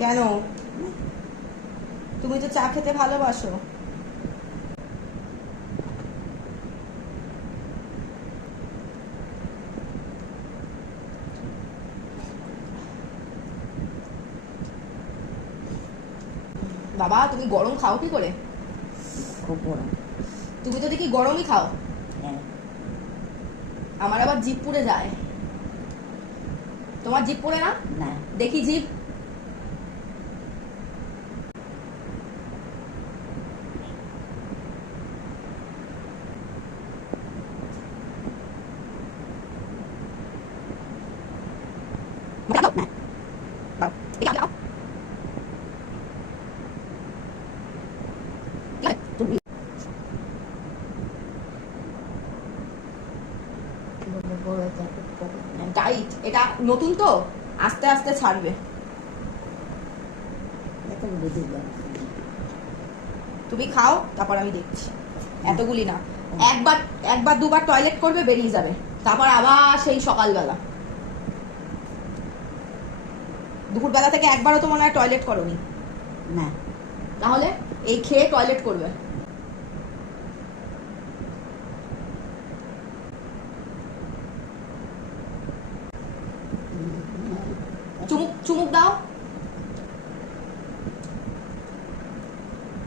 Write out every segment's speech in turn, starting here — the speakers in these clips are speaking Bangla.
কেন? তুমি তো চা খেতে ভালোবাসো। বাবা তুমি গরম খাও কি করে? খুব গরম। তুমি তো দেখি গরমই খাও। হ্যাঁ। আমার আবার জিভ পুড়ে যায়। তোমার জিভ পুড়ে না? না। দেখি জিভ। টাইট, এটা নতুন তো আস্তে আস্তে ছাড়বে। তুমি খাও, তারপর আমি দেখছি। এতগুলি না, একবার দুবার টয়লেট করবে, বেরিয়ে যাবে, তারপর আবার সেই সকালবেলা। দুপুরবেলা থেকে একবারও তো মনে হয় টয়লেট করোনি। না। তাহলে এই খেয়ে টয়লেট করবে। চুমুক দাও।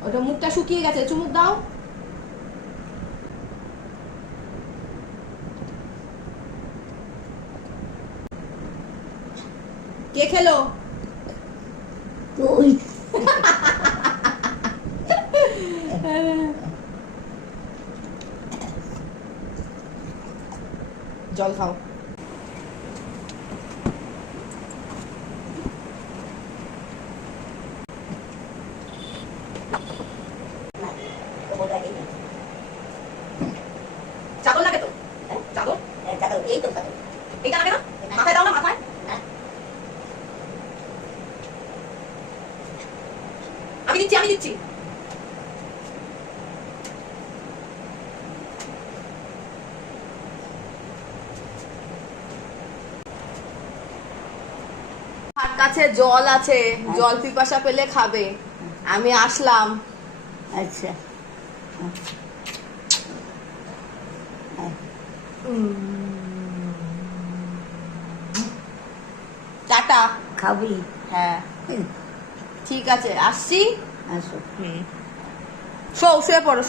ওটা মুখটা শুকিয়ে গেছে, চুমুক দাও। কে খেলো? তুই। জল খাও। চাদর লাগে তো? চাদর এই তো চাদর। এটা লাগে না? মাথায় দাও না, মাথায়। আমি দিচ্ছি। হাত কাছে জল আছে, জল পিপাসা পেলে খাবে। আমি আসলাম। আচ্ছা। টাটা। খাবি? হ্যাঁ ঠিক আছে, আসছি। আসো। শুয়ে পড়ো।